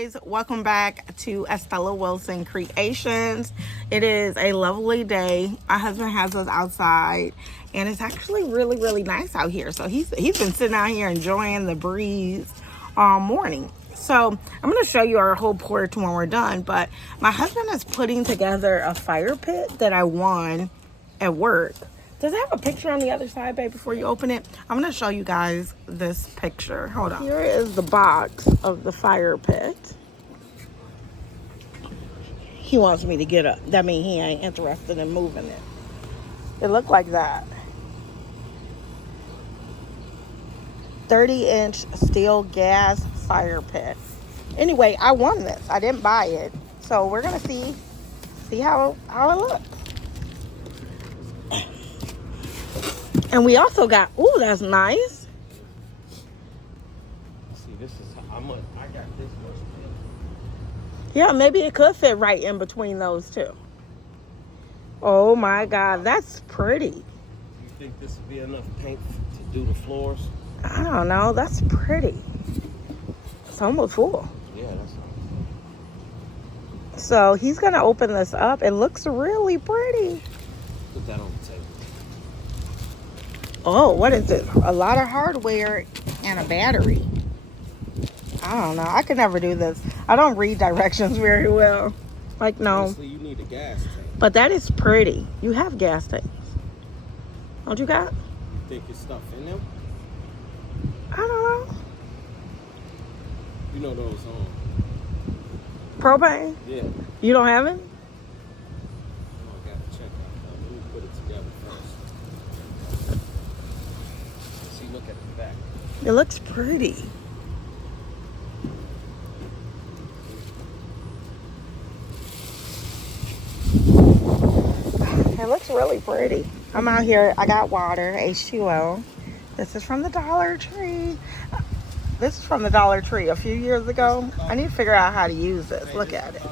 guys, welcome back to Estella Wilson Creations. It is a lovely day. My husband has us outside and it's actually really nice out here. So he's been sitting out here enjoying the breeze all morning. So I'm going to show you our whole porch when we're done, but my husband is putting together a fire pit that I won at work. Does it have a picture on the other side, babe, before you open it? I'm going to show you guys this picture. Hold on. Here is the box of the fire pit. He wants me to get up. That means he ain't interested in moving it. It looked like that. 30-inch steel gas fire pit. Anyway, I won this. I didn't buy it. So we're going to see how it looks. And we also got, ooh, that's nice. See, this is how much I got this much. Yeah, maybe it could fit right in between those two. Oh my God, that's pretty. You think this would be enough paint to do the floors? I don't know, that's pretty. It's almost full. Yeah, that's all. So he's gonna open this up. It looks really pretty. Put that on the table. Oh, what is it? A lot of hardware and a battery. I don't know. I could never do this. I don't read directions very well. Like, no. Honestly, you need a gas tank. But that is pretty. You have gas tanks. Don't you got? You think it's stuff in them? I don't know. You know those Propane? Yeah. You don't have it? I got to check out. Let me put it together first. See, look at the back. It looks pretty. It looks really pretty. I'm out here. I got water, H2O. This is from the Dollar Tree. This is from the Dollar Tree a few years ago. I need to figure out how to use this. Look at it.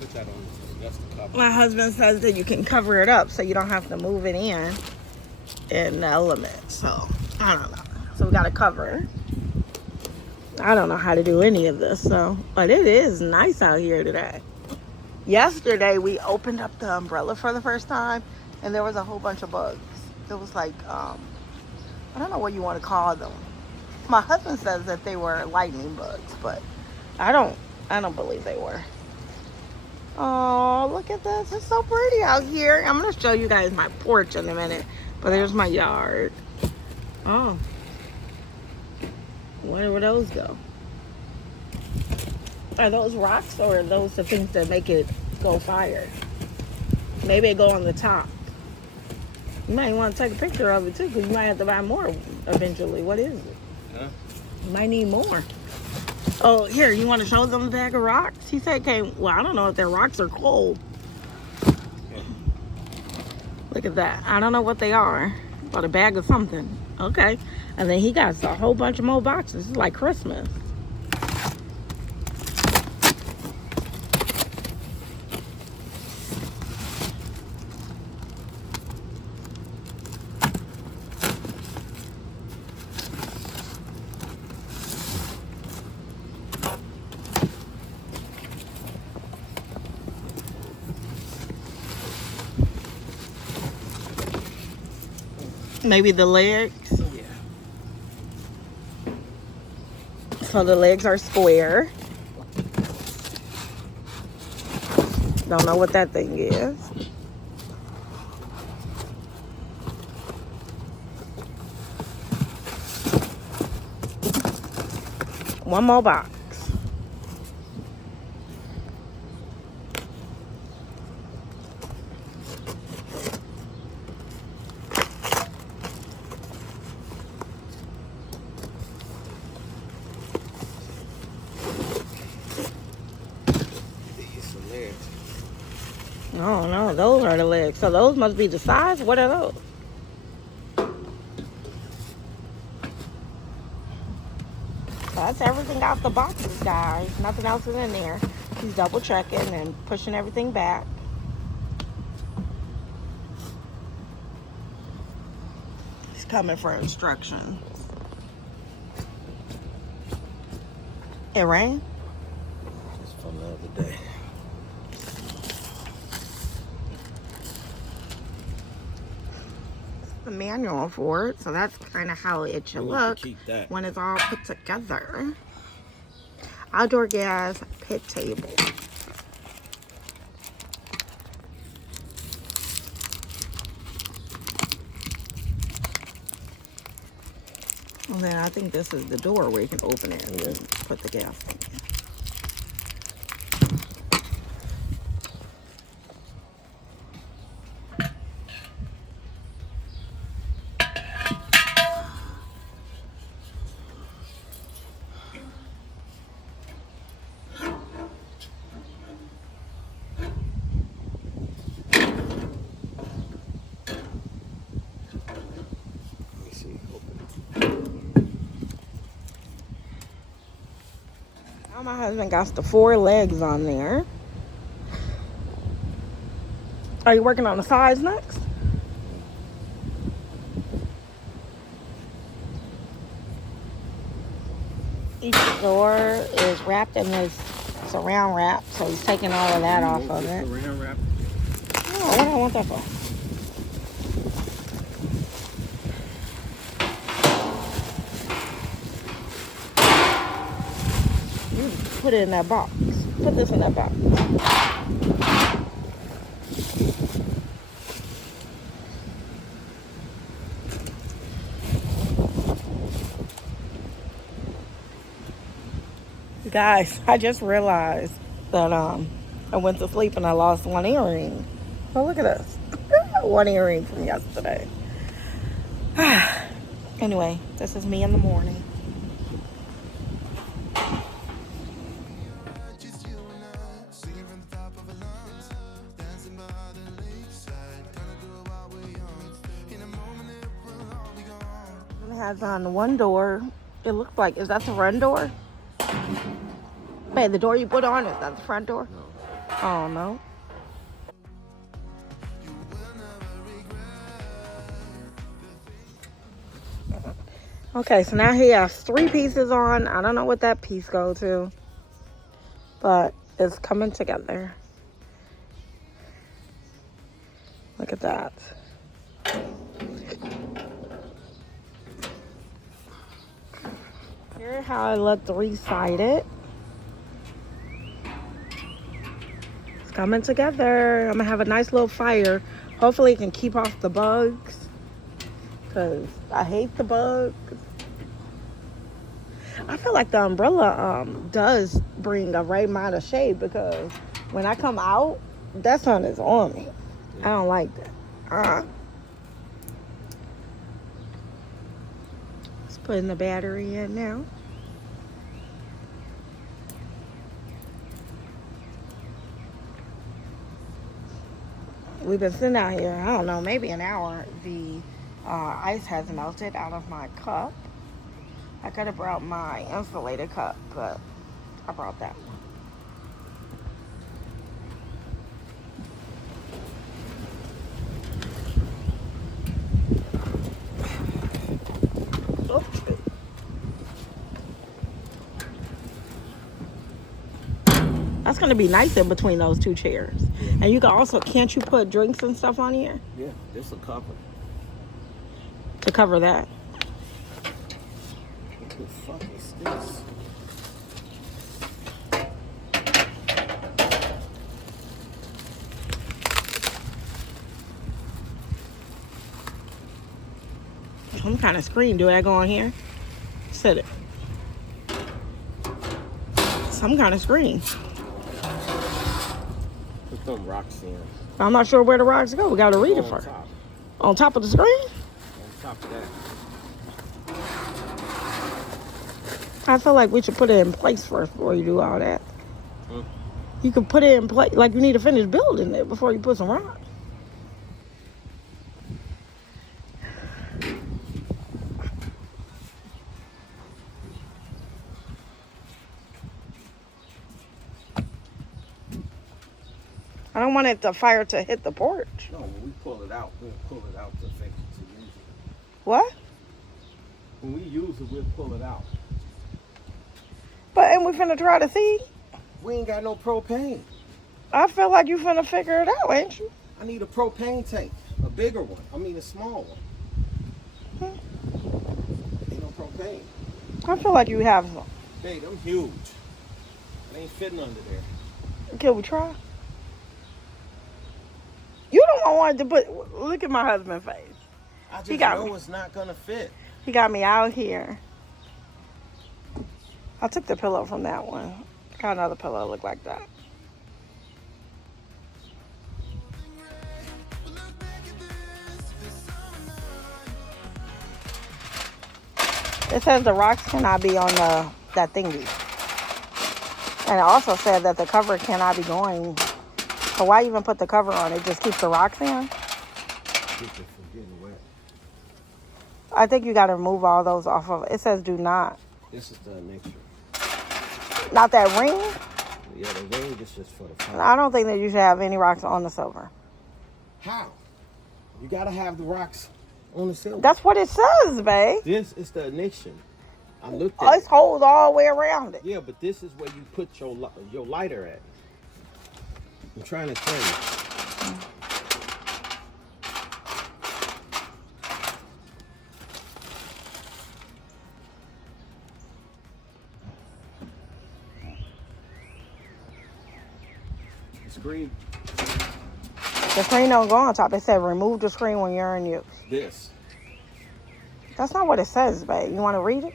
Put that on the table. That's the cover. My husband says that you can cover it up so you don't have to move it in the element. So, I don't know. So we got to cover. I don't know how to do any of this. But it is nice out here today. Yesterday, we opened up the umbrella for the first time, and there was a whole bunch of bugs. It was like, I don't know what you want to call them. My husband says that they were lightning bugs, but I don't believe they were. Oh, look at this. It's so pretty out here. I'm going to show you guys my porch in a minute, but there's my yard. Oh. Where would those go? Are those rocks or are those the things that make it go fire? Maybe it go on the top. You might want to take a picture of it too, because you might have to buy more eventually. What is it? Huh? You might need more. Oh, here, you want to show them the bag of rocks? He said, okay, well, I don't know if their rocks are cold. Yeah. Look at that. I don't know what they are, but a bag of something. Okay. And then he got a whole bunch of more boxes. It's like Christmas. Maybe the legs. Yeah. So the legs are square. Don't know what that thing is. One more box. Oh no, those are the legs. So those must be the size. What are those? That's everything out the boxes, guys. Nothing else is in there. He's double checking and pushing everything back. He's coming for instructions. It rained? It's from the other day. The manual for it, so that's kind of how it should look when it's all put together. Outdoor gas pit table. And then I think this is the door where you can open it and put the gas in. Now my husband got the 4 legs on there. Are you working on the sides next? Each door is wrapped in this saran wrap, so he's taking all of that off of it. Saran wrap? Oh, what do I want that for? You put it in that box. Put this in that box. Guys, I just realized that I went to sleep and I lost one earring. Oh, look at this. One earring from yesterday. Anyway, this is me in the morning. It has on one door. It looks like, is that the front door? Wait, the door you put on, is that the front door? No. Oh, no. Okay, so now he has 3 pieces on. I don't know what that piece go to, but it's coming together. Look at that. Here's how I let 3-side it. It's coming together. I'm gonna have a nice little fire. Hopefully it can keep off the bugs, because I hate the bugs. I feel like the umbrella does bring a right amount of shade, because when I come out, that sun is on me. I don't like that. Let's put in the battery in now. We've been sitting out here, I don't know, maybe an hour. The ice has melted out of my cup. I could have brought my insulated cup, but I brought that one. Oh, shoot. That's gonna be nice in between those 2 chairs. And you can also, can't you put drinks and stuff on here? Yeah, this will cover. To cover that. What the fuck is this? Some kind of screen. Do I go on here? Set it. Some kind of screen. Put some rocks in. I'm not sure where the rocks go. We got to read it first. On top of the screen? On top of that. I feel like we should put it in place first before you do all that. Hmm? You can put it in place, like you need to finish building it before you put some rocks. I don't want it, the fire to hit the porch. No, when we pull it out, we'll pull it out to use it. What? When we use it, we'll pull it out. But and we finna try to see. We ain't got no propane. I feel like you finna figure it out, ain't you? I need a propane tank, a bigger one. I mean a small one. Ain't no propane. I feel like you have some. Babe, I'm huge. It ain't fitting under there. Can we try? You don't want to put. Look at my husband's face. I He just got know me. it's not gonna fit. He got me out here. I took the pillow from that one. Got another pillow look like that. It says the rocks cannot be on that thingy. And it also said that the cover cannot be going. So why even put the cover on? It just keeps the rocks in? Keep it from getting wet. I think you got to remove all those off of it. It says do not. This is the mixture. Not that ring? Yeah, the ring is just for the fire. I don't think that you should have any rocks on the silver. How? You gotta have the rocks on the silver. That's what it says, babe. This is the ignition. I looked Oh, at it's holes all the way around it. Yeah, but this is where you put your lighter at. I'm trying to tell you. Screen. The screen don't go on top. It said remove the screen when you're in use. This. That's not what it says, babe. You want to read it?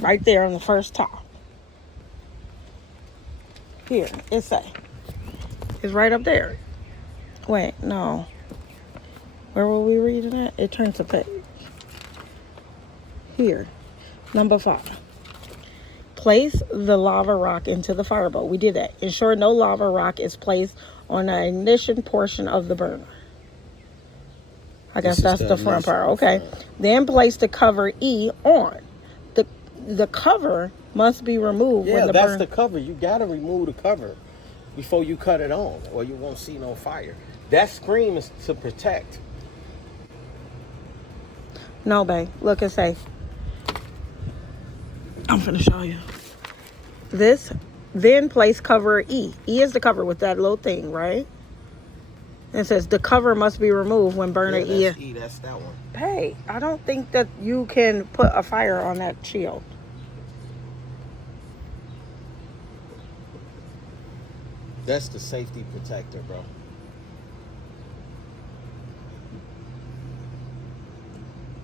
Right there on the first top. Here, it say. It's right up there. Wait, no. Where were we reading it? It turns the page. Here, number 5. Place the lava rock into the firebowl. We did that. Ensure no lava rock is placed on the ignition portion of the burner. I guess that's the front part. Okay. Then place the cover E on. The cover must be removed when the that's the cover. You gotta remove the cover before you cut it on, or you won't see no fire. That screen is to protect. No, babe. Look and say. I'm finna show you. This, then place cover E. E is the cover with that little thing, right? And it says the cover must be removed when burner E. That's that one. Hey, I don't think that you can put a fire on that shield. That's the safety protector, bro.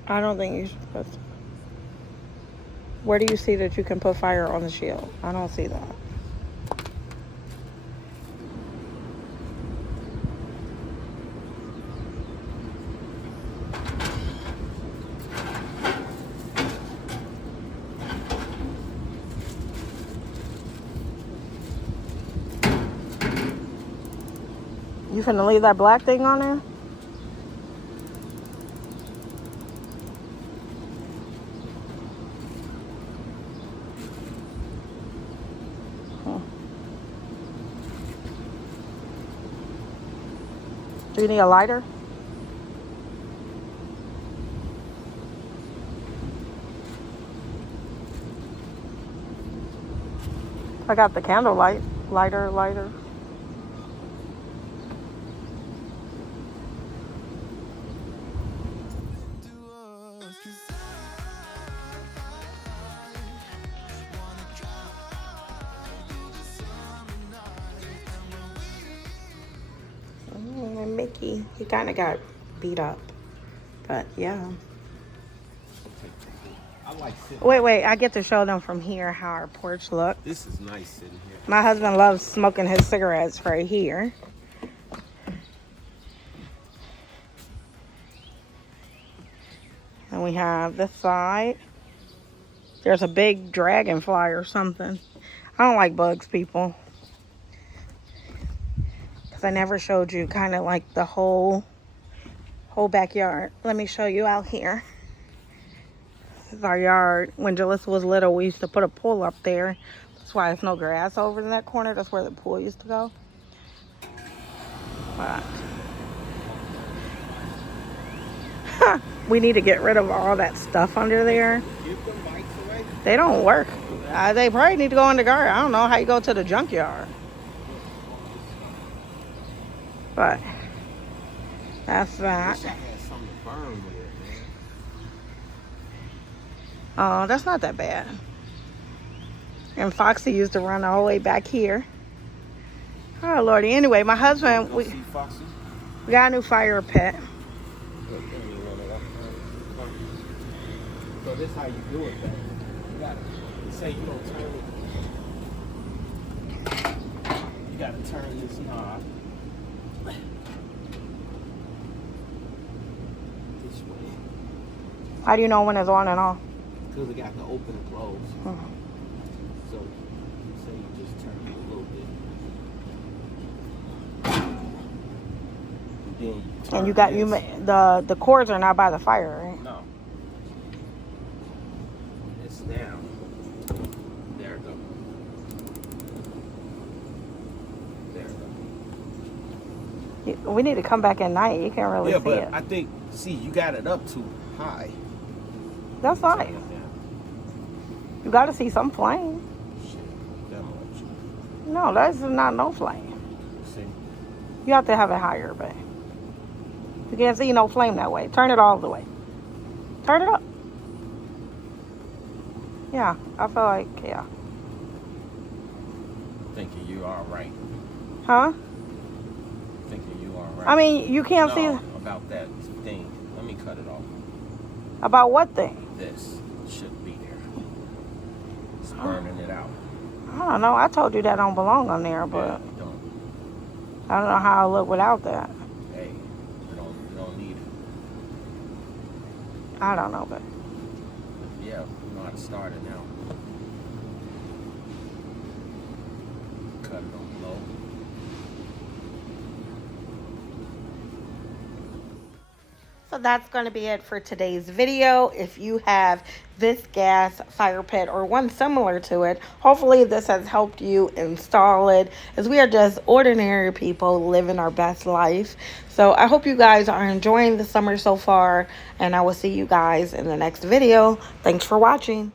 I don't think you should put. Where do you see that you can put fire on the shield? I don't see that. You finna leave that black thing on there? Do you need a lighter? I got the candle lighter. And Mickey, he kind of got beat up, but yeah. I like sitting. Wait, I get to show them from here how our porch looks. This is nice sitting here. My husband loves smoking his cigarettes right here. And we have this side. There's a big dragonfly or something. I don't like bugs, people. Because I never showed you kind of like the whole backyard. Let me show you out here. This is our yard. When Jalissa was little, we used to put a pool up there. That's why there's no grass over in that corner. That's where the pool used to go. But we need to get rid of all that stuff under there. Give them bikes away. They don't work. They probably need to go in the garage. I don't know how you go to the junkyard. But that's I that. wish I had something to burn with it, man. Oh, that's not that bad. And Foxy used to run all the way back here. Oh, Lordy. Anyway, my husband, Go we see Foxy. got a new fire pit. So this how you do it, though. You gotta say you don't turn it. You gotta turn this knob this way. How do you know when it's on and off? Because it got to open and close. Mhm. So say you just turn it a little bit. And then you turn And you got this. the cords are not by the fire, right? No. It's down. There it go. There it go. We need to come back at night. You can't really Yeah, see but it. I think, see, you got it up too high. That's Turn fine. it down. You got to see some flame. Shit, that much. No, that's not no flame. See? You have to have it higher, but you can't see no flame that way. Turn it all the way. Turn it up. Yeah, I feel like, yeah. Thinking you are right. Huh? Thinking you are right. I mean, you can't No, see about that thing. Let me cut it off. about what thing? This shouldn't be there. It's burning it out. I don't know. I told you that don't belong on there, Yeah, but you don't. I don't know how I look without that. Hey, you don't need it. I don't know, but Yeah, you know how to start it now. Cut it on low. so that's going to be it for today's video. If you have this gas fire pit or one similar to it, hopefully this has helped you install it, as we are just ordinary people living our best life. So I hope you guys are enjoying the summer so far, and I will see you guys in the next video. Thanks for watching.